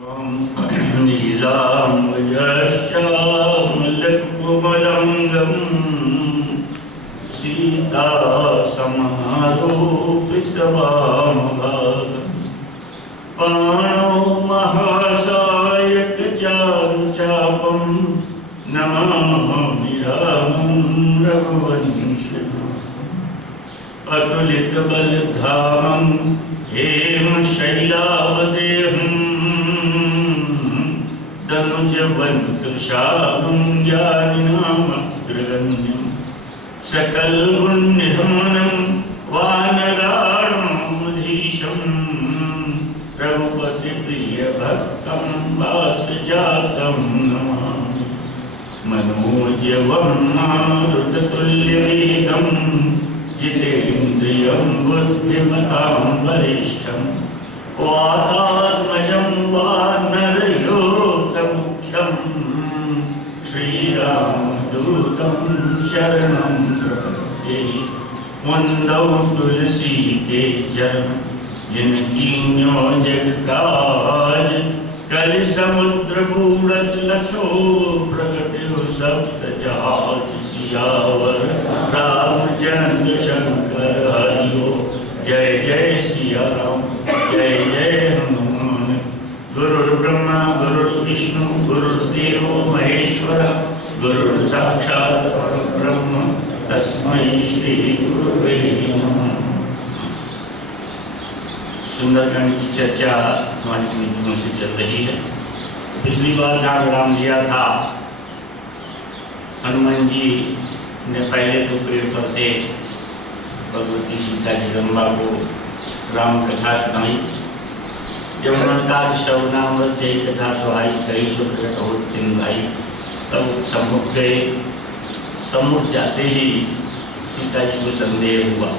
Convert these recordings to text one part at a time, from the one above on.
नीलाम्बुजश्यामलकुमलंगं सीता समारोपितवामभागं पाणौ महासायकचारुचापं नमामि रामं रघुवंशम् अतुलितबलधामं हेमशैलावदेहं तनुजवन्तुषामं ज्ञानिनामग्रगण्यं सकलगुणनिधनं वानराणामधीशं रघुपतिप्रियभक्तं वातजातं नमामि मनोजवं मारुततुल्यवेगं जितेन्द्रियं बुद्धिमतां वरिष्ठं वातात्मजं वानरयोधमुख्यं श्रीरामदूतं शरणं प्रपद्ये। वन्दौ तुलसीकेशरं जिनकीन्यो जगत्काज कलिसमुद्रगूढतलक्षो प्रकटयो सप्तजहाज सियावर रामचंद्र शंकर हरिओ जय जय सिया राम जय जय हनुमान। गुरुर्ब्रह्मा गुरुर्विष्णु गुरुर्देवो महेश्वर गुरुर्साक्षात् परब्रह्म तस्मै श्री गुरुवे नमः। सुंदरकांड की चर्चा हमारी मीटिंगों से चल रही है। पिछली बार जहाँ विराम लिया था, हनुमान जी ने पहले तो पेड़ पर से भगवती सीता जगदम्बा को राम कथा सुनाई। जब उन्होंने कहा कि शवनामृत जय कथा सुहाई कई सुप्रकट हो तीन भाई, तब सम्मुख गए। सम्मुख जाते ही सीता जी को संदेह हुआ,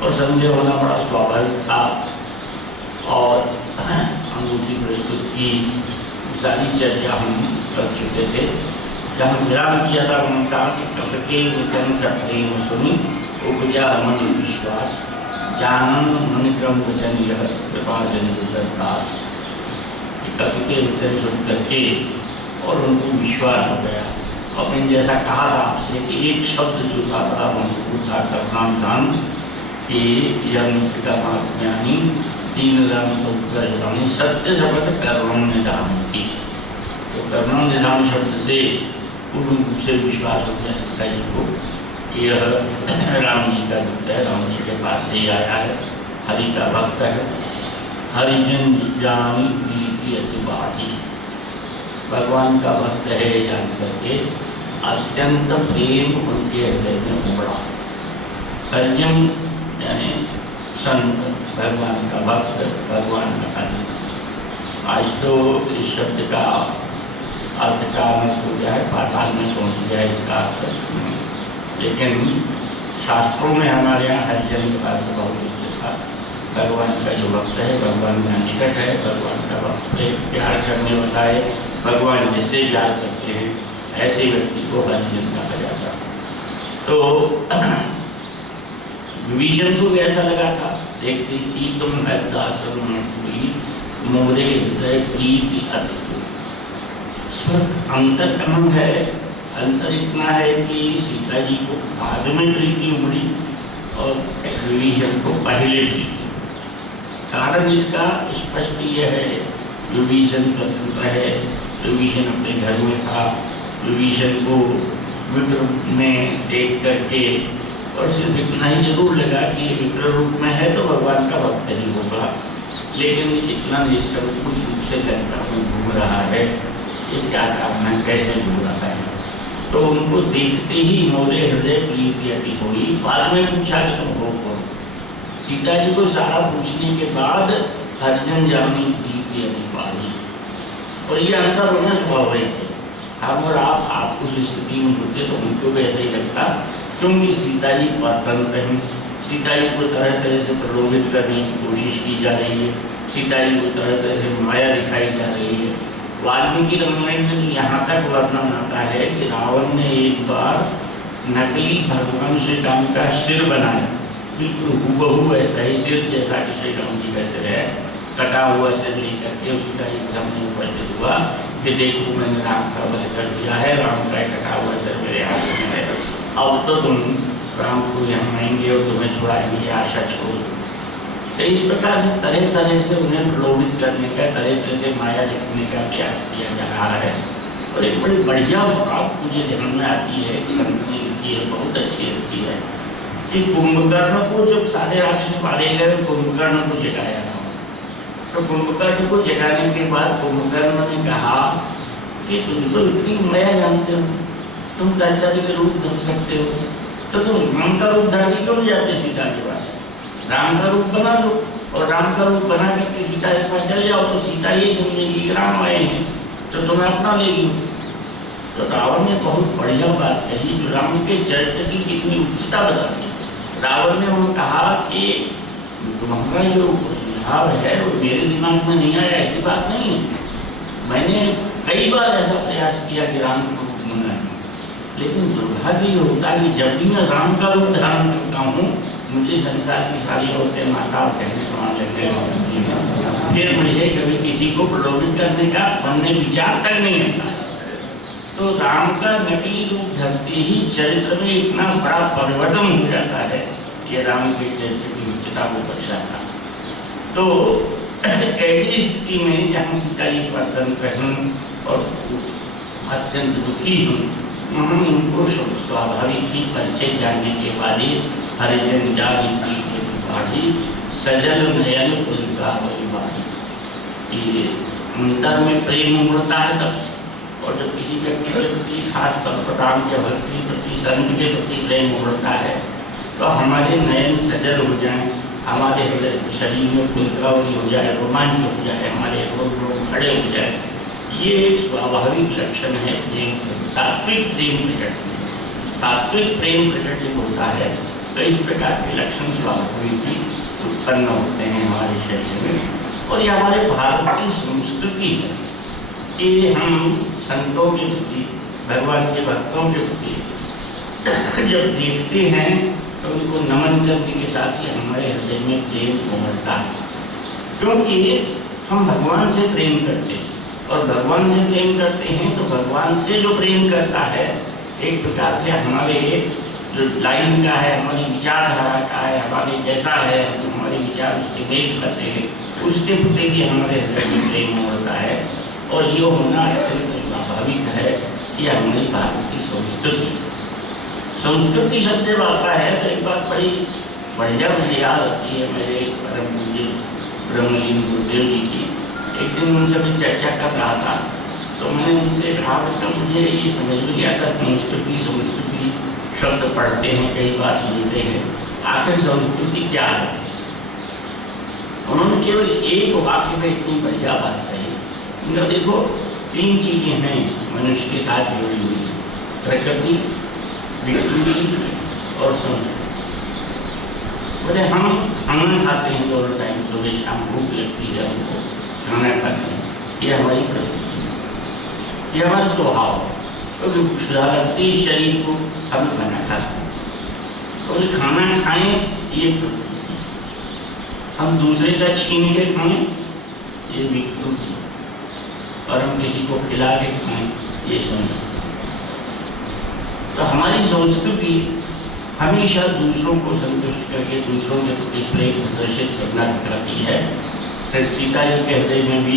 और संदेह होना बड़ा स्वाभाविक था। और अंगूठी प्रस्तुत की सारी चर्चा हम कर चुके थे। जहाँ विराम किया था उन्होंने कहा कि कब के वचन सकते सुनी उपजा मन विश्वास जानन मन क्रम वचन यह कृपा जन दास। कवि के वचन सुन करके और उनको विश्वास हो गया। और मैंने जैसा कहा था आपसे कि एक शब्द जो था बड़ा महत्वपूर्ण था कर्णाम दान कि यह का महात्म्यानी तीन राम तो सत्य शब्द कर्णों निधान की। तो कर्णों निधान शब्द से पूर्ण रूप से विश्वास हो गया सीता जी को। यह राम जी का दूत है, राम जी के पास से ही आया है, हरि का भक्त है। हरिजन जानी प्रीति अति बाजी, भगवान का भक्त है जान करके अत्यंत प्रेम उनके हृदय में उमड़ा। हरिजन यानी संत, भगवान का भक्त, भगवान का आदमी। आज तो इस शब्द का अर्थ का अर्थ हो गया है, पाताल में पहुँच गया इसका अर्थ। लेकिन शास्त्रों में हमारे यहाँ हरिजन का अर्थ बहुत उच्च था। भगवान का जो भक्त है, भगवान का निकट है, भगवान का भक्त है, प्यार करने वाला है, भगवान जिससे प्यार करते हैं ऐसे व्यक्ति को हरिजन कहा जाता। तो विभीषण को भी ऐसा लगा था, देखते कि तुम दासन हुई मोरे हृदय प्रीति अति। अंतर कम है, अंतर इतना है कि सीता जी को बाद में प्रीति उमड़ी और विभीषण को पहले प्रीति। कारण इसका स्पष्ट यह है, विभीषण स्वतंत्र है, विभीषण अपने घर में था। विभीषण को विप्र में देख करके और सिर्फ इतना ही जरूर लगा कि विप्र रूप में है तो भगवान का भक्त ही होगा। लेकिन इतना निसंकोच रूप से लंका में घूम रहा है, ये क्या कारण है, कैसे घूम रहा है। तो उनको देखते ही मोरे हृदय प्रीति अति हुई। बाद में पूछा कि तुम हो कौन। सीता जी को सारा पूछने के बाद हरिजन जानी प्रीति अति पाई। और ये अंतर होना स्वाभाविक है। हम और आप उस स्थिति में होते तो उनको भी ऐसा ही लगता, क्योंकि सीता जी परतंत्र हैं। सीता जी को तरह तरह से प्रलोभित करने की कोशिश की जा रही है, सीता जी को तरह तरह से माया दिखाई जा रही है। वाल्मीकि रामायण में यहाँ तक वर्णन आता है कि रावण ने एक बार नकली भगवान श्री राम का सिर बनाया, बिल्कुल हूबहू ऐसा ही सिर जैसा कि श्री राम जी का सिर है, कटा हुआ शरीर लेकर के उसका एक सामने उपस्थित हुआ कि देखो मैंने राम का वध कर दिया है, राम का कटा हुआ शरीर मेरे हाथ में है, अब तो तुम राम को यहाँ आएंगे और तुम्हें छुड़ाएंगे, आशा छोड़ दो। तो इस प्रकार से तरह तरह से उन्हें प्रलोभित करने का, तरह तरह से माया दिखने का प्रयास किया जा रहा है। और एक बड़ी बढ़िया बात मुझे ध्यान में आती है, संत ने लिखी है, बहुत अच्छी लगती है कि कुंभकर्ण को जब सारे राक्षस मारे गए, कुंभकर्ण को जगाया था। तो कुंभकर्ण को जगाने के बाद कुंभकर्ण ने कहा कि तुम तो इतनी माया जानते हो, तुम दर्शारी के रूप धर सकते हो, तो तुम राम का रूप धरने क्यों नहीं जाते सीता के पास? राम का रूप बना लो और राम का रूप बना करके सीता के पास चले जाओ, तो सीता ये समझेगी कि राम आए हैं तो तुम्हें अपना लेगी। तो रावण ने बहुत बढ़िया बात कही, जो राम के चरित्र की कितनी उच्चता बता दी। रावण ने उन्हें कहा कि तुम्हारा जो सुझाव है वो मेरे दिमाग में नहीं आया, ऐसी बात नहीं है। मैंने कई बार ऐसा प्रयास किया कि राम को मनाए, लेकिन दुर्भाग्य ये होता है कि जब भी मैं राम का रूप धारण करता हूँ, मुझे संसार की सारी औरतें माता और कहने समान लगने लगती हैं। फिर मुझे कभी किसी को प्रलोभित करने का मन में विचार तक नहीं आता। तो राम का नकली रूप धरते ही चरित्र में इतना बड़ा परिवर्तन हो जाता है, ये राम के चरित्र की उच्चता को दर्शाता। तो ऐसी स्थिति में जहाँ सीता जी वर्तन ग्रहण और अत्यंत दुखी हूँ, वहाँ इनको स्वाभाविक ही परिचय जानने के बाद ही हरिजन जाति के बाढ़ी सजल नयन पुलका बाढ़ी, अंतर में प्रेम उमड़ता है तब। और जब किसी व्यक्ति के प्रति खास तौर पर राम के भक्त के प्रति, संत के प्रति प्रेम उमड़ता है, तो हमारे नयन सजल हो जाएं, हमारे शरीर में पुलकावली हो जाए, रोमांच हो जाए, हमारे रोग खड़े हो जाए। ये एक स्वाभाविक लक्षण है प्रेम, सात्विक प्रेम प्रकट। सात्विक प्रेम प्रकट जब होता है तो इस प्रकार के लक्षण स्वाभाविक ही उत्पन्न होते हैं हमारे शरीर में। और ये हमारे भारत की संस्कृति है कि हम संतों के प्रति, भगवान के भक्तों के प्रति जब देखते हैं तो उनको नमन करने के साथ ही हमारे हृदय में प्रेम उमड़ता है, क्योंकि हम भगवान से प्रेम करते हैं। और भगवान से प्रेम करते हैं तो भगवान से जो प्रेम करता है, एक प्रकार से हमारे जो लाइन का है, हमारी विचारधारा का है, हमारे जैसा है, हमारे विचार उससे मेल करते हैं, उसके प्रति भी हमारे हृदय में प्रेम उमड़ता है। और ये होना अत्यंत स्वाभाविक है। ये हमारी भारत की संस्कृति शब्द आता है तो एक बात बड़ी बढ़िया मुझे याद आती है, मेरे परम पूज्य ब्रह्मलीन गुरुदेव जी की। एक दिन उनसे भी चर्चा कर रहा था, तो मैंने उनसे कहा कि मुझे ये समझ में नहीं आता, संस्कृति शब्द पढ़ते हैं, कई बार सुनते हैं, आखिर संस्कृति क्या है? उन्होंने केवल एक वाक्य में इतनी बढ़िया बात कही। उन्होंने देखो, तीन चीजें हैं मनुष्य के साथ जुड़ी हुई, प्रकृति, विकृति और संस्कृति। बोले हम खाना खाते हैं दोनों टाइम, सुबह शाम भूख लगती है, हमको खाना खाते हैं, ये हमारी प्रकृति, ये हमारा स्वभाव है। तो सुधारती शरीर को हम खाना खाते हैं, तो खाना खाएं ये प्रकृति, हम दूसरे का छीन के खाएं ये विकृति, और हम किसी को खिला के खाएं ये संस्कृति। तो हमारी संस्कृति हमेशा दूसरों को संतुष्ट करके दूसरों के प्रति प्रेम प्रदर्शित करना दिखाती है। फिर सीता जी के हृदय में भी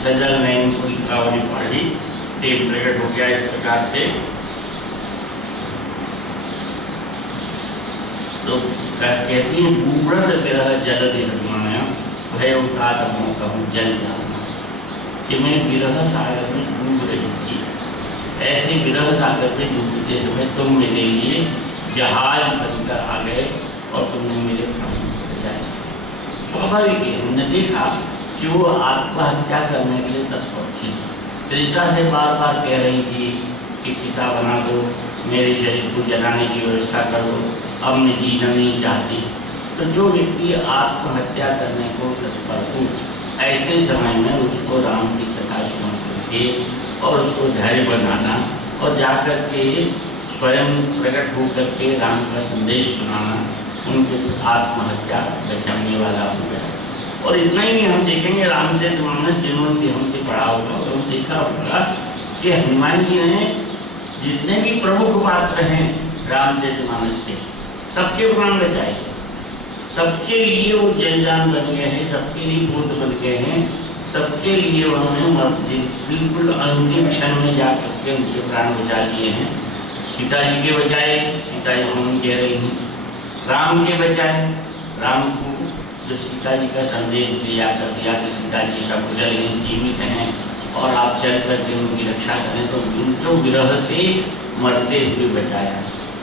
सजल नयन पुलकावली बाढ़ी प्रेम प्रकट हो गया इस प्रकार से। तो कहती है बूढ़त विरह जल निर्माया भय उतार कहूँ जल जाना, कि मैं विरह सागर में डूब रही थी। ऐसे विरह सागर में डूबते समय तुम मेरे लिए जहाज बनकर आ गए और तुमने मेरे प्राण बचाए। स्वाभाविक है, हमने देखा कि वो आत्महत्या करने के लिए तत्पर थी। त्रिजा से बार बार कह रही थी कि चिता बना दो, मेरे शरीर को जलाने की व्यवस्था करो, अब मैं जीना नहीं चाहती। तो जो व्यक्ति आत्महत्या करने को तत्पर हो, ऐसे समय में उसको राम की कथा सुना करके और उसको धैर्य बनाना और जाकर के स्वयं प्रकट होकर के राम का संदेश सुनाना उनके आत्महत्या बचाने वाला हो गया। और इतना ही हम देखेंगे रामचरितमानस जिन्होंने भी हमसे पढ़ा होगा और देखा होगा कि हनुमान जी ने जितने भी प्रमुख पात्र हैं रामचरितमानस के, सबके प्राण बचाए, सबके लिए वो जलजान बन गए हैं, सबके लिए भूत बन गए हैं, सबके लिए उन्होंने बिल्कुल अंतिम क्षण में जाकर के उनके प्राण बचा लिए हैं। सीता जी के बचाए, सीता जी हम कह रही हैं, राम के बचाए, राम को जब सीता जी का संदेश दिया कर दिया कि सीता जी सकुशल हैं, जीवित हैं और आप चल करके उनकी रक्षा करें, तो उनको विरह से मरते हुए बचाया।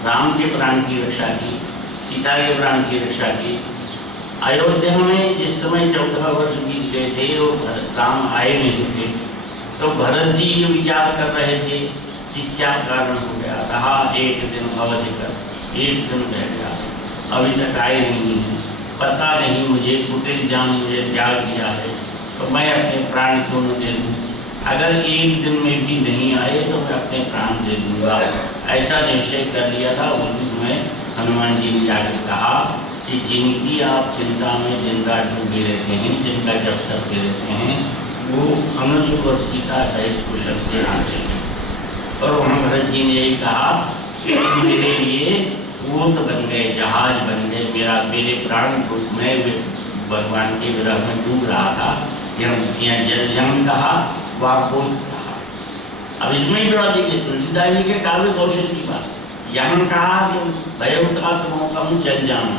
राम के प्राण की रक्षा की, सीता के प्राण की रक्षा की। अयोध्या में जिस समय 14 वर्ष बीत गए थे और राम आए नहीं थे, तो भरत जी ये विचार कर रहे थे कि क्या कारण हो गया, रहा एक दिन अवधि कर, एक दिन रह गया, अभी तक आए नहीं है, पता नहीं मुझे कुटिल जान मुझे त्याग दिया है, तो मैं अपने प्राण क्यों न दे दूँ, अगर एक दिन में भी नहीं आए तो मैं अपने प्राण दे दूँगा। ऐसा निश्चय कर लिया था। उस दिन में हनुमान जी ने जाकर कहा कि जिनकी आप चिंता में दिन रात डूबे रहते हैं, जिनका जब करते रहते हैं, वो अनुज और सीता सहित कुशल से आते हैं। और वहाँ भरत जी ने यही कहा कि मेरे लिए ऊँट बन गए, जहाज बन गए, मेरे प्राण मैं भगवान के विरह में डूब रहा था। यम कहा, वापोत कहा। अब इसमें ही जोड़ा देखिए तुलसीदास जी के काव्य कौशल की बात। यहाँ कहा कि भयउत्तम जल जाना,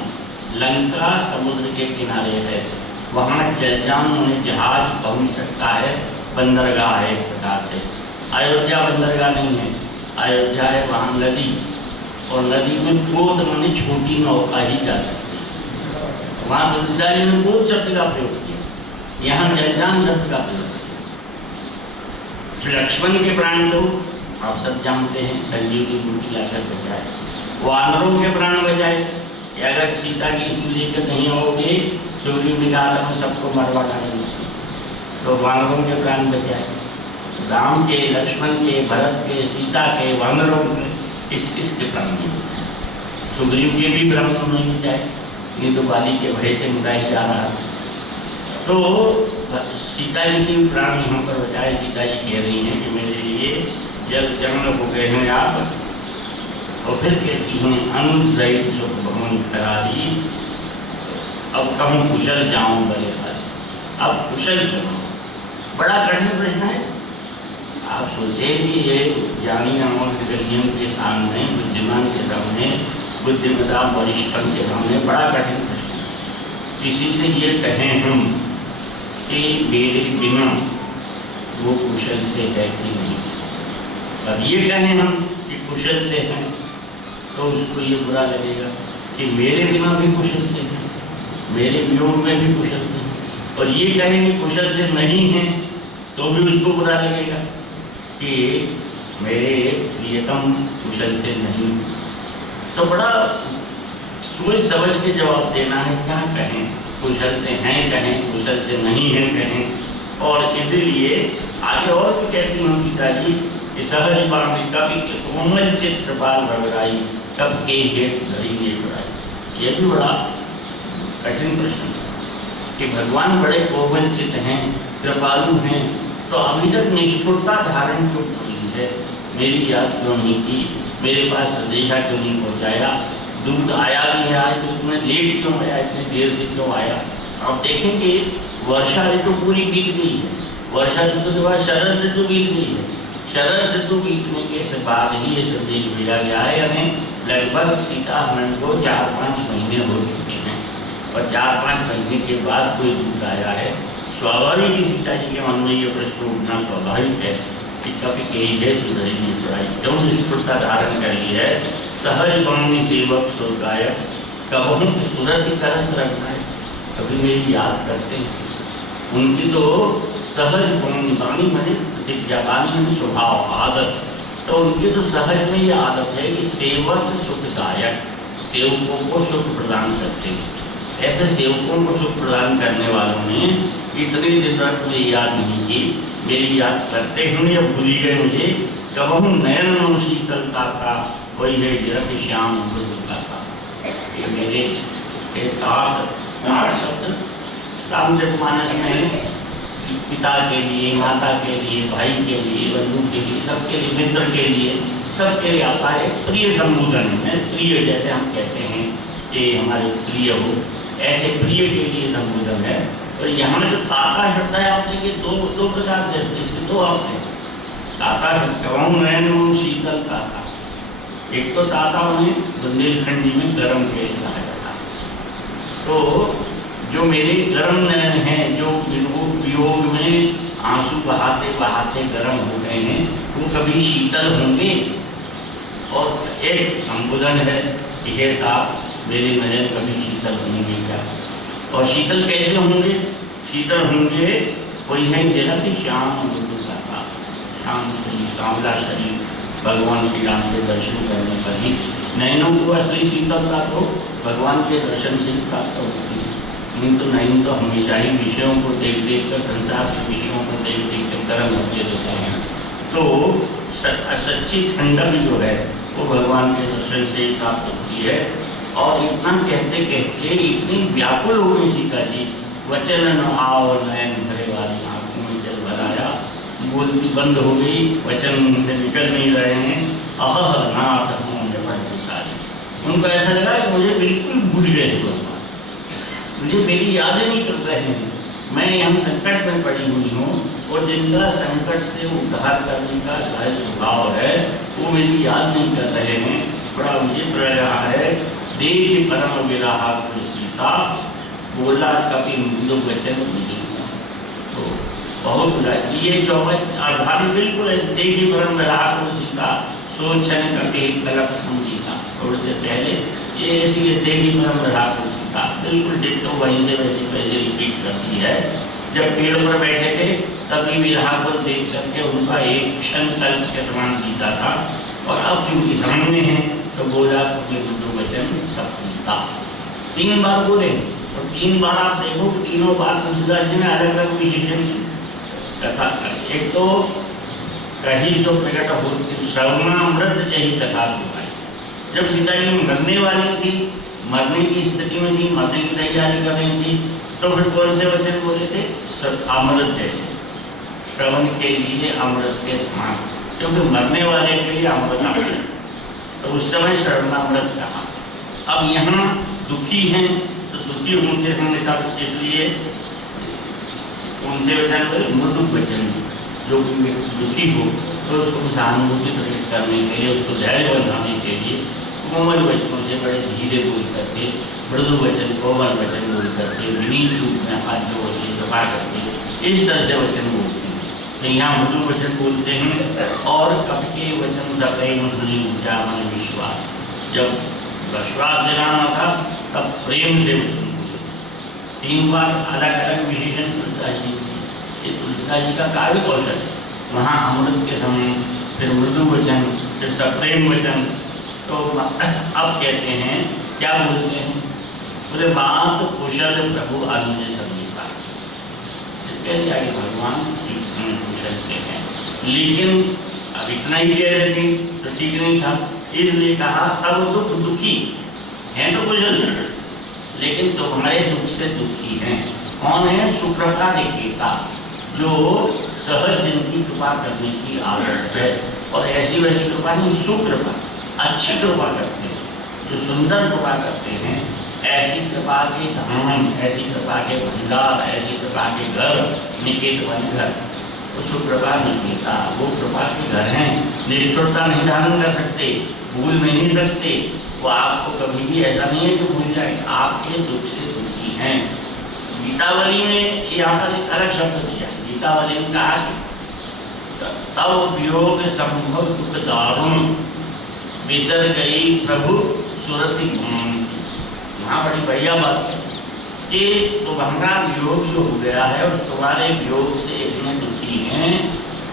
लंका समुद्र के किनारे है, वहाँ जलजान में जहाज पहुँच सकता है, बंदरगाह है एक प्रकार से। अयोध्या बंदरगाह नहीं है, अयोध्या है वहाँ नदी, और नदी में गोद माने छोटी नौका ही जा सकती है। वहाँ तुलसीदास जी ने गोद शब्द का प्रयोग किया, यहाँ जलजान शब्द का प्रयोग किया। लक्ष्मण के प्राण तो आप सब जानते हैं, संजीव की बूटी लाकर बचाए, वानरों के प्राण बचाए कि अगर सीता की लेकर नहीं आओगे सूर्य निकाल में सबको मरवा डालेंगे, तो वानरों के प्राण बचाए। राम के, लक्ष्मण के, भरत के, सीता के, वानरों के, किसके प्राण नहीं बचाए। सुग्रीव के भी प्राण नहीं बचाए, नहीं तो बाली के भय से मुराई जा रहा। तो सीता जी के प्राण यहाँ पर बचाए। सीता जी कह रही हैं कि मेरे लिए जल जन्म हो गए हैं आप, और फिर कहती हैं अनुज रहित सुख भवन करारी, अब कहूँ कुशल जाऊँ बड़े पर, अब कुशल सुनो। बड़ा कठिन प्रश्न है। आप सोचे कि ये ज्ञानी नामों के सामने, बुद्धिमान के सामने, बुद्धिमता वरिष्ठन के सामने बड़ा कठिन प्रश्न। किसी से ये कहें हम कि मेरे बिना वो कुशल से है कि नहीं, अब ये कहें हम कि कुशल से हैं, तो उसको ये बुरा लगेगा कि मेरे बिना भी कुशल से हैं, मेरे वियोग में भी कुशल से हैं। और ये कहें कि कुशल से नहीं हैं, तो भी उसको बुरा लगेगा कि मेरे प्रियतम कुशल से नहीं। तो बड़ा सोच समझ के जवाब देना है, क्या कहें, कुशल से हैं कहें, कुशल से नहीं हैं कहें। और इसीलिए आगे और भी कहती हूँ सीता जी कि सहज बाणी कभी कोमल चित्र बाल भगराई, कब के हेत धरी ये बुराई। ये भी बड़ा कठिन प्रश्न है कि भगवान बड़े कोमल चित्त हैं, कृपालु हैं, तो अभी तक निष्ठुरता धारण क्यों की है, मेरी याद क्यों नहीं की, मेरे पास संदेशा क्यों नहीं पहुँचाया, दूध आया भी है तो इतना लेट क्यों आया, इतनी देर से क्यों आया। आप देखेंगे वर्षा ऋतु पूरी बीत गई है, वर्षा ऋतु के बाद शरद ऋतु बीत गई है, शरद ऋतु बीतने के बाद ही ये संदेश भेजा गया है। यानी लगभग सीता हरण को 4-5 महीने हो चुके हैं, और 4-5 महीने के बाद कोई दूध आया है। स्वाभाविक ही सीता जी के मन में ये प्रश्न उठना स्वाभाविक है कि कभी कही है सुधरी नहीं पढ़ाई, क्यों निष्ठुरता धारण कर ली है। सहज बाणी सेवक सुरगायक, कबहू सूरत करत रखना है, कभी मेरी याद करते हैं। उनकी तो सहज बाणी बने प्रतिज्ञा, बाणी में स्वभाव आदत, तो उनकी तो सहज में ये आदत है कि सेवक सुखदायक, सेवकों को सुख प्रदान करते हैं। ऐसे सेवकों को सुख प्रदान करने वालों ने इतने दिन तक मुझे याद नहीं की, मेरी याद करते हुए अब भूल गए मुझे। कबहू नयन शीतलता का वही है जरत श्याम का। ये मेरे ताड़ शब्द रामचरितमानस में पिता के लिए, माता के लिए, भाई के लिए, बंधु के लिए, सबके लिए, मित्र के लिए, सबके लिए आता है प्रिय संबोधन में। प्रिय जैसे हम कहते हैं कि हमारे प्रिय हो, ऐसे प्रिय के लिए संबोधन है। तो यहाँ जो ताता शब्द है आप देखिए दो प्रकार से, इसके दो अर्थ हैं। ताता शब्द नैन शीतल ताता, एक तो ताता में बुंदेलखंडी में गर्म पेश कहा जाता है। तो जो मेरे गर्म नयन हैं, जो वियोग में आंसू बहाते बहाते गर्म हो गए हैं, वो कभी शीतल होंगे। और एक संबोधन है कि हे तात मेरे नयन कभी शीतल होंगे क्या? और शीतल कैसे होंगे? शीतल होंगे वही है जरा कि श्याम मृदु का शाम शरीर, सांवला शरीर, भगवान श्री राम के दर्शन करने पर ही नयनों को असली शीतलता तो भगवान के दर्शन से प्राप्त होती है। नहीं तो नहीं तो हमेशा ही विषयों को देख देख कर, संसार के विषयों को देख देख कर गर्म होते रहते हैं। तो सच्ची ठंडक जो है वो भगवान के दर्शन से ही प्राप्त होती है। और इतना कहते कहते इतनी व्याकुल हो गई सीता जी, वचन न आओ नयन भरे वाली आंखों में जल भराया, बोलती बंद हो गई, वचन से निकल नहीं रहे हैं। अह नाथ हूँ सारी, उनको ऐसा लगा कि मुझे बिल्कुल भूल गए भगवान, मुझे मेरी याद नहीं कर रहे हैं। मैं यहाँ संकट में पड़ी हुई हूँ और जिनका संकट से उद्धार करने का स्वभाव है वो मेरी याद नहीं कर रहे हैं। बड़ा विचित्र लग रहा है। देख परम विराहा सीता बोला कभी मृदु वचन नहीं। तो बहुत ये चौबत आधार बिल्कुल देखी परम विराहा सीता सोचन कभी कलप समझीता। थोड़ी देर पहले ये ऐसी देखी परम विराहा सीता बिल्कुल डिट्टो वहीं से वैसे पहले रिपीट करती है। जब पेड़ पर बैठे थे तभी विरहा को देख करके उनका एक क्षण कल्प के समान बीता था, और अब क्योंकि सामने है तो बोला कभी मृदु वचन सब सुनता। 3 बार बोले और 3 बार आप देखो तीनों बार तुलसीदास जी ने अलग अलग विशेषण कथा कर। एक तो कहीं सो प्रकट होती श्रवणामृत जही कथा सुनाई। जब सीता जी मरने वाली थी, मरने की स्थिति में थी, मरने की तैयारी कर रही थी, तो फिर कौन से वचन बोले थे? अमृत जैसे, श्रवण के लिए अमृत के समान, क्योंकि मरने वाले के लिए अमृत, तो उस समय श्रवणामृत कहा। अब यहाँ दुखी हैं तो दुखी होते हैं तब इसलिए कौन से वचन बोले? मृदु वचन। जो दुखी हो तो उसको सहानुभूति प्रकट करने के लिए, उसको धैर्य बनाने के लिए कोमल वचनों से बड़े धीरे बोल करके, मृदु वचन कोमल वचन बोल करके, विनीत रूप में हाथ जोड़ के कृपा करके इस तरह से वचन बोलते हैं। तो यहाँ मृदु वचन बोलते हैं। और कब के वचन सप्रेम धुनी ऊंचा मन विश्वास, जब विश्वास दिलाना था तब प्रेम से वचन बोले। 3 बार अलग अलग विशेषण तुलसीदास जी, ये तुलसीदास जी का कार्य कौशल है। वहाँ अमृत के समय, फिर मृदु वचन, फिर सप्रेम वचन। तो अब कहते हैं क्या बोलते हैं? बोले बात कुशल प्रभु अनुज समीपा। इसके आगे भगवान कुशल से हैं, लेकिन अब इतना ही कह रहे थे तो ठीक नहीं था, इसलिए कहा अब तो दुखी हैं तो कुशल, लेकिन तुम्हारे दुख से दुखी हैं। कौन है? सुकृपा निकेता, जो सहज जिनकी कृपा करने की आदत है, और ऐसी वैसी कृपा नहीं, सुकृपा, अच्छी कृपा करते हैं, जो सुंदर कृपा करते हैं। ऐसी कृपा के धाम, ऐसी कृपा के भंडार, ऐसी कृपा के घर, निकेत वन घर, तो सुकृपा निकेता, वो कृपा के घर हैं। निष्ठुरता नहीं धारण कर सकते, भूल नहीं सकते, वो आपको कभी भी ऐसा नहीं है कि भूल जाए, आपके दुख से दुखी हैं। गीतावली में यहाँ पर एक अलग शब्द दिया, गीतावली में कहा कि तब वियोग संभव दुख दारुण बिसर गई प्रभु सुरति गुण। वहाँ बड़ी बढ़िया बात है कि तुम्हारा वियोग जो हो गया है और तुम्हारे वियोग से इतने दुखी हैं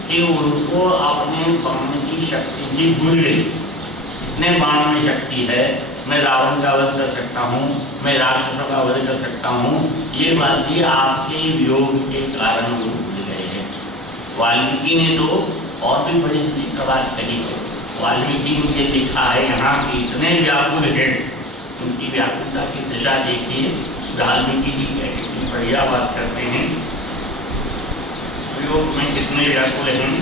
कि उनको अपने बाण की शक्ति भी भूल गई। इतने बाण में शक्ति है, मैं रावण का वध कर सकता हूँ, मैं राक्षसों का वध कर सकता हूँ, ये बात भी आपके वियोग के कारण वो भूल गए हैं। वाल्मीकि ने तो और भी बड़ी विचित्र बात कही है। वाल्मीकि ने लिखा है यहाँ की इतने व्याकुल हैं, उनकी व्याकुलता की दिशा देखिए। वाल्मीकि जी कहते हैं बढ़िया बात करते हैं। योग में कितने व्याकुल हैं।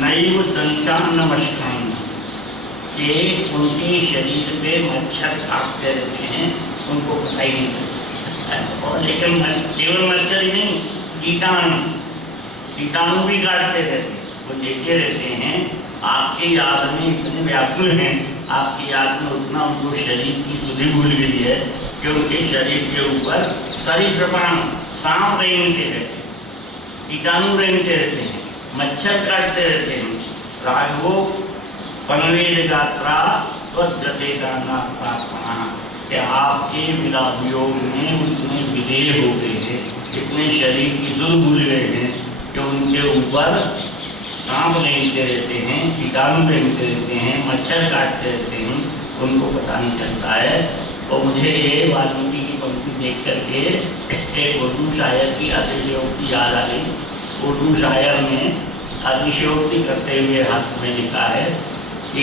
नैव दंशान्नमस्कान के उनके शरीर पे मच्छर काटते रहते हैं, उनको पता ही नहीं चलता। और लेकिन केवल मच्छर ही नहीं, कीटाणु भी काटते रहते हैं। वो देखे रहते हैं आपके याद में इतने व्याकुल हैं, आपकी याद में उतना उनको शरीर की सुधि भूल गई है कि उनके शरीर के ऊपर सरीसृपाण सांप रेंगते रहते हैं, कीटाणु रेंगते रहते हैं, मच्छर काटते रहते हैं। राघवो पनवेद गात्रा स्वगते गाना कि आपके विलाप-वियोग में उतने विदेह हो गए हैं, इतने शरीर की सुध भूल गए हैं कि उनके ऊपर सांप रेंगते रहते हैं, कीटाणु रेंगते रहते हैं, मच्छर काटते रहते हैं, उनको पता नहीं चलता है। तो मुझे ये वाल्मीकि की पंक्ति देख करके एक उर्दू शायर की अतिशयोक्ति याद आ गई। उर्दू शायर ने अतिशयोक्ति करते हुए हाथ में लिखा है कि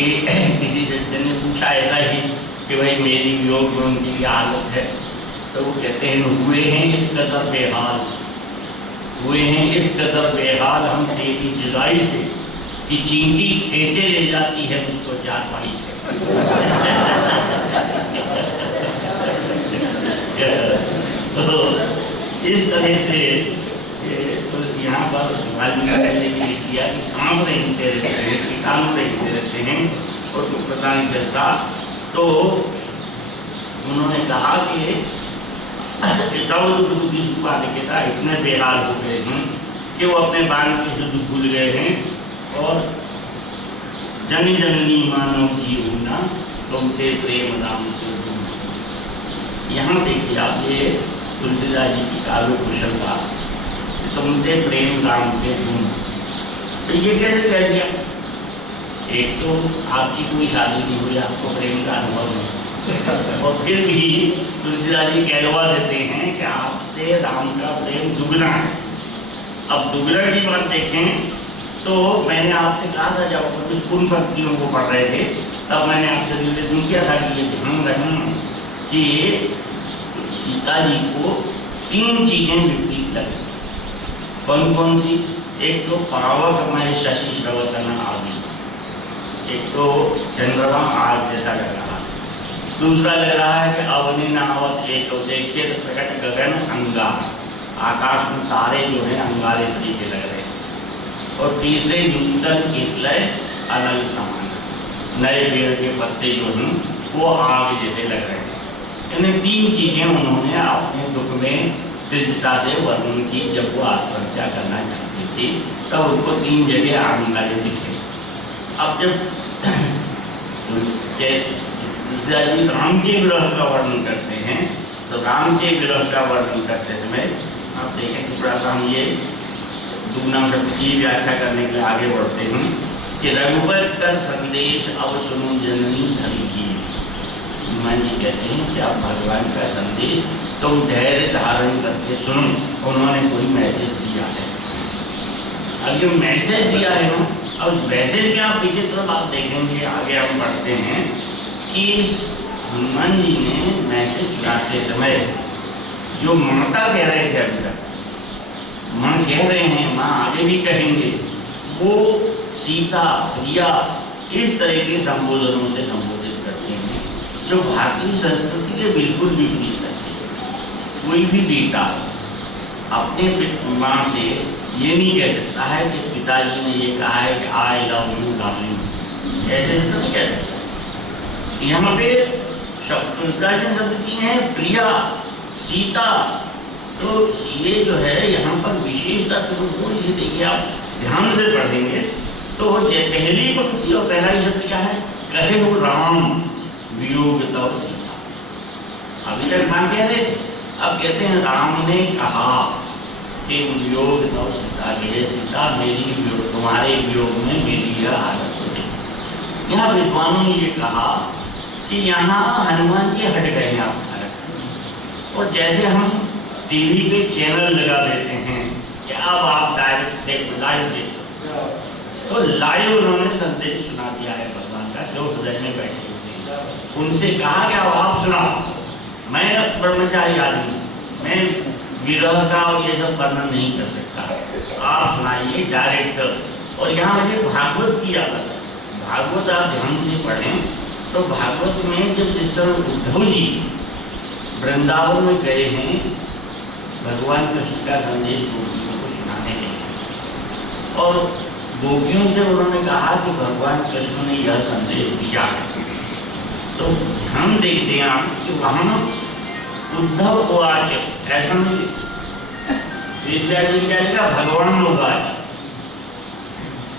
किसी सज्जन ने पूछा ऐसा ही कि भाई मेरी वियोग में उनकी क्या हालत है, तो वो कहते हैं हुए हैं इस कदर बेहाल, हुए हैं इस कदर बेहाल हम तेरी जुदाई से कि चींटी खींचे ले जाती है मुझको चारपाई से। तो इस तरह से तो यहाँ पर वाल्मीकि किया कि सांप रेंगते रहते हैं, कीटाणु रेंगते रहते हैं और तो पता नहीं चलता। तो उन्होंने कहा कि इतने बेहाल हो गए हैं कि वो अपने बाल की शुद्ध भूल गए हैं और जनी जननी मानव जीवना तुमते प्रेम राम को। यहाँ देखिए आप ये तुलसीदास जी की काव्य कुशलता, तुमसे प्रेम राम के गुण। तो ये कैसे कह दिया? एक तो आपकी कोई शादी नहीं हुई, आपको प्रेम का अनुभव नहीं, और फिर भी तुलसीदास जी कहलवा देते हैं कि आपसे राम का प्रेम दुगना है। अब दुगना की बात देखें तो मैंने आपसे कहा था जब कुछ उन पंक्तियों को पढ़ रहे थे तब मैंने आपसे निवेदन किया था कि ये ध्यान रखें कि सीता जी को 3 चीजें विपरीत लगी। कौन कौन सी? एक तो पावक में शशि श्रवतन आदि, एक तो चंद्रमा आग जैसा लग रहा है, दूसरा लग रहा है कि अवनी नावत एक तो देखिए तो प्रकट गगन अंगार, आकाश में तारे जो हैं अंगारे तरीके लग रहे हैं, और तीसरे नूतन किसलय अनल समान, नए पेड़ के पत्ते जो हैं वो आग जैसे लग रहे हैं। इन्हें 3 चीजें उन्होंने अपने दुख में तीव्रता से वर्णन की। जब वो आत्महत्या करना चाहती थी तब उनको 3 जगह आंगारे दिखे। अब जब जी राम के विरह का वर्णन करते हैं तो राम के विरह का वर्णन करते समय आप देखें कि थोड़ा सा हम ये दुगना शब्द की व्याख्या करने के लिए आगे बढ़ते हैं कि रघुवर कर संदेश अब सुनो जननी धन की। हनुमान जी कहते हैं कि आप भगवान का संदेश तुम धैर्य धारण करके सुनो। उन्होंने कोई मैसेज दिया है। अब जो मैसेज दिया है ना, अब मैसेज क्या पीछे तरफ आप देखेंगे, आगे हम पढ़ते हैं कि हनुमान जी ने मैसेज सुनाते समय जो माता कह रहे थे, अभी तक माँ कह रहे हैं, माँ आगे भी कहेंगे, वो सीता प्रिया इस तरह के संबोधनों से संबोधित करते हैं जो भारतीय संस्कृति के बिल्कुल विपरीत करते हैं। कोई भी बेटा अपने माँ से ये नहीं कह सकता है कि पिताजी ने ये कहा है कि आई लव यू डार्लिंग, ऐसे तो नहीं कह सकता। यहाँ पे शब्द की है प्रिया सीता, तो ये जो है यहाँ पर विशेषता तो थोड़ी देखिए, आप ध्यान से पढ़ेंगे तो पहली पंक्ति और पहला शब्द क्या है? कहे हो राम वियोग तव सीता। अभी तक नाम कह रहे थे, अब कहते हैं राम ने कहा कि वियोग तव सीता, मेरे सीता मेरी वियोग, तुम्हारे वियोग में मेरी यह हालत हो गई। यहाँ विद्वानों ने ये कहा कि यहाँ हनुमान जी हट गए हैं आप फर्क। और जैसे हम टीवी पे चैनल लगा देते हैं कि अब आप डायरेक्ट देखो, लाइव देखो, तो लाइव उन्होंने संदेश सुना दिया है भगवान का, जो हृदय में बैठे हुए हैं। उनसे कहा कि अब आप सुनाओ। मैं ब्रह्मचारी आदमी, मैं विरह का और ये सब वर्णन नहीं कर सकता, आप सुनाइए डायरेक्ट। और यहाँ मुझे भागवत की याद आता है। भागवत आप ध्यान से पढ़ें तो भागवत में जब जिस समय उद्धव जी वृंदावन में गए हैं भगवान कृष्ण का संदेश गोपियों को सुनाने के लिए, और गोपियों से उन्होंने कहा कि भगवान कृष्ण ने यह संदेश दिया है, तो हम देखते हैं आप कि वहाँ उद्धव उवाच ऐसा नहीं, विद्यार्थी क्या भगवान उवाच,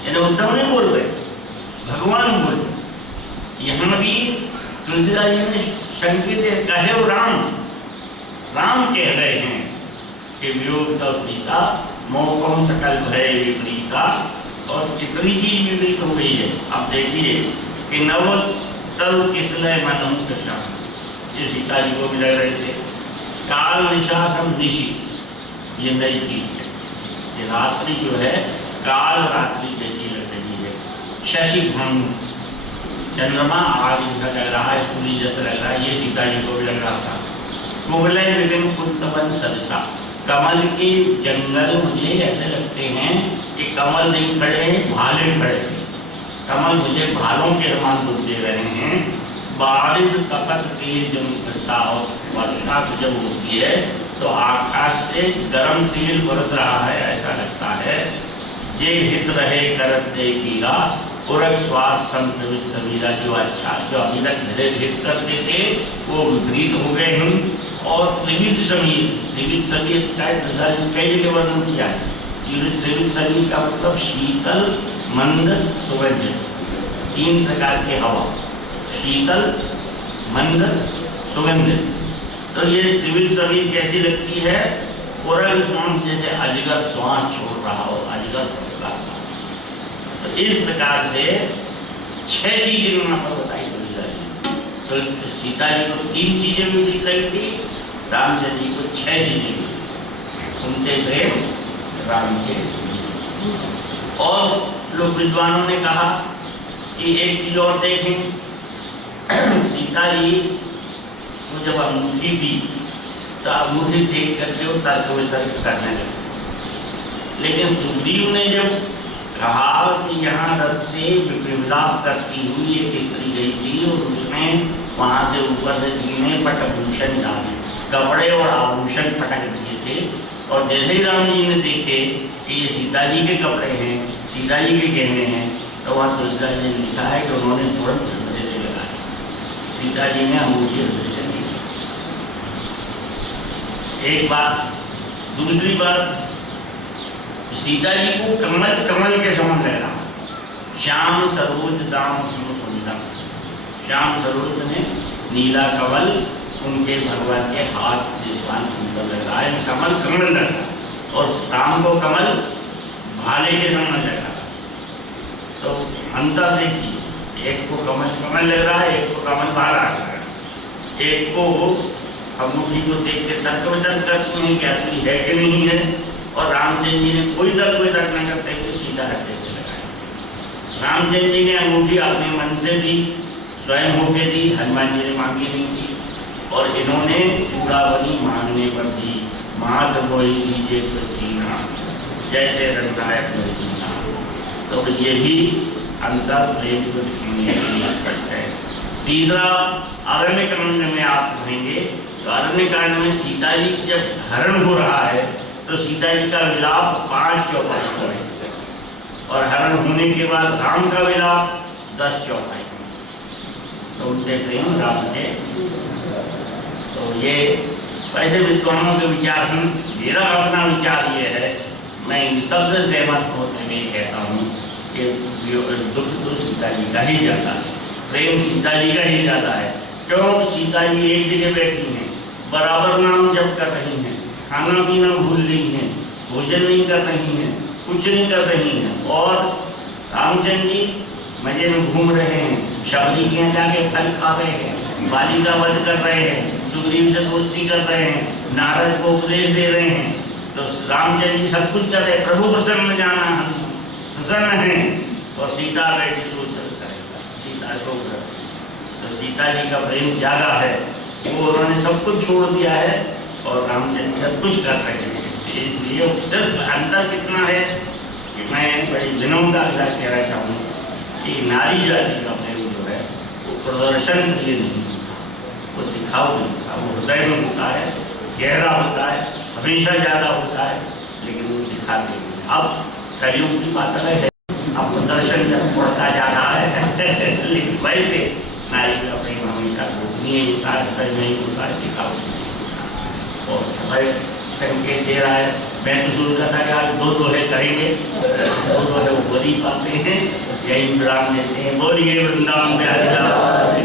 यानी उद्धव नहीं बोल रहे, भगवान बोल। यहाँ भी तुलसीदास जी ने संकेत कहे राम, राम कह रहे हैं कि वियोग तब सीता मोहकम सकल भय विपरीता, और कितनी चीज विपरीत हो गई है। आप देखिए कि नव तल किसलय मनम कृष्ण, ये सीता जी को भी लग रहे थे। काल निशासम निशी, ये नई चीज है, ये रात्रि जो है काल रात्रि जैसी लग रही है। शशि भंग, चंद्रमा आदि लग रहा है, सूर्य जैसा लग रहा है, ये सीता जी को भी लग रहा था। कुबलय विभिन्न कुंतवन सरसा, कमल के जंगल मुझे ऐसे लगते हैं कि कमल नहीं खड़े हैं, भाले खड़े हैं। कमल मुझे भालों के समान रूप दे रहे हैं। बारिश कपट तेज वर्षा, और वर्षा जब होती है तो आकाश से गर्म तेल बरस रहा है, ऐसा लगता है। ये हित रहे करत दे कीरा, पुरख स्वास्थ्य संप्रवित समीरा, जो अच्छा जो अभी तक धीरे हित करते थे वो विपरीत हो गए हैं। और त्रिविध समीर, त्रिविध समीर कई जगह वर्णन किया है। त्रिविध समीर का मतलब शीतल मंद सुगंध, तीन प्रकार के हवा, शीतल मंद सुगंधित। तो ये त्रिविध समीर कैसी लगती है? पुरग श्वास, जैसे अजगर श्वास छोड़ रहा हो, अजगर का। तो इस प्रकार से 6 चीजें यहाँ पर बताई गई। तो सीता जी को 3 चीजें भी दिख रही थी, रामचंद्र जी को 6 चीजें, उनके प्रेम राम के। और लोग विद्वानों ने कहा कि एक चीज और देखें, सीता जी को जब अंगूठी दी तो अंगूठी देख करके वो तर्क वितर्क करने लगे। लेकिन सुग्रीव ने जब कहा कि यहाँ रथ से विलाप करती हुई एक स्त्री गई थी और उसने वहाँ से ऊपर से जीने पटभूषण डाले, कपड़े और आभूषण पटक दिए थे। और जैसे ही राम जी ने देखे कि ये सीता जी के कपड़े हैं, सीता जी के गहने हैं, तो वहाँ तुलसीदास जी ने लिखा है कि उन्होंने तुरंत हृदय से लगाया, सीता जी ने अंगूठी हृदय से ली। एक बात। दूसरी बात, सीता जी को कमल कमल के समान लग रहा, श्याम सरोज दाम सुंदर, श्याम सरोज में नीला कमल उनके भगवान के हाथ से सुंदर लग रहा है, कमल कमल लग रहा है। और राम को कमल भाले के समान लग रहा है। तो अंतर देखिए, एक को कमल कमल लग रहा है, एक को कमल भाला लग रहा है। एक को अंगूठी को देख के तर्क वितर्क करते हैं कि असली है कि नहीं है, और रामचंद्र जी ने कोई तर्क वितर्क न करते हुए सीधा हृदय से लगाया। रामचंद्र जी ने अंगूठी अपने मन से दी, स्वयं होके दी, हनुमान जी ने मांगी नहीं थी। और इन्होंने चूड़ावनी मांगने पर दी, मात बोई दीजिए प्रसीना, जैसे रंगनायक जीना। तो ये भी अंतर प्रेम को दिखने है। तीसरा, अरण्य कांड में आप कहेंगे तो अरण्य कांड में सीता जी जब हरण हो रहा है तो सीता जी का विलाप 5 चौपाई में, और हरण होने के बाद राम का विलाप 10 चौपाई में। तो उनके प्रेम राम के। तो ये वैसे विद्वानों के विचार हैं, मेरा अपना विचार ये है, मैं इन सबसे सहमत होते हुए कहता हूँ कि दुख तो सीता जी का ही जाता है, प्रेम सीता जी का ही जाता है। क्यों? सीता जी एक जगह बैठी हैं, बराबर नाम जप कर रही हैं, खाना पीना भूल रही हैं, भोजन नहीं कर रही हैं, कुछ नहीं कर रही हैं। और रामचंद्र जी मजे में घूम रहे हैं, शबरी के यहाँ जाके फल खा रहे हैं, बाली का वध कर रहे हैं, सुग्रीव से दोस्ती कर रहे हैं, नारद को उपदेश दे रहे हैं। तो रामचंद्र जी सब कुछ कर रहे हैं, प्रभु प्रसन्न जाना, हम प्रसन्न हैं। और सीता बैठी सोच करेगा, सीता सो कर। तो सीता जी का प्रेम ज्यादा है, वो उन्होंने सब कुछ छोड़ दिया है और रामचंद्र सब कुछ कर रहे हैं। इसलिए सिर्फ अंतर कितना है कि मैं बड़ी विनम्रता के साथ कहना चाहूँगा कि नारी जाति का प्रेम जो है वो प्रदर्शन के लिए नहीं होता, वो दिखाओ नहीं होता, वो हृदय में होता है, गहरा होता है, हमेशा ज़्यादा होता है, लेकिन वो दिखाते नहीं। अब कलयुग की बात अलग है, अब प्रदर्शन जब बढ़ता जा रहा है लेकिन वैसे नारी का प्रेम हमेशा गोपनीय होता है, हृदय नहीं होता है, दिखाओ नहीं होता। और भाई संकेत दे रहा है, मैं तो शुरू करता कि आज दो दोहे करेंगे, दो दोहे वो बोली पाते हैं, यही विराम देते हैं। बोलिए वृंदावन बिहारी लाल